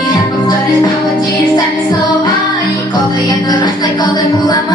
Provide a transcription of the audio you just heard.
І я повторюсь на воді самі слова, і коли я доросла, коли була мама.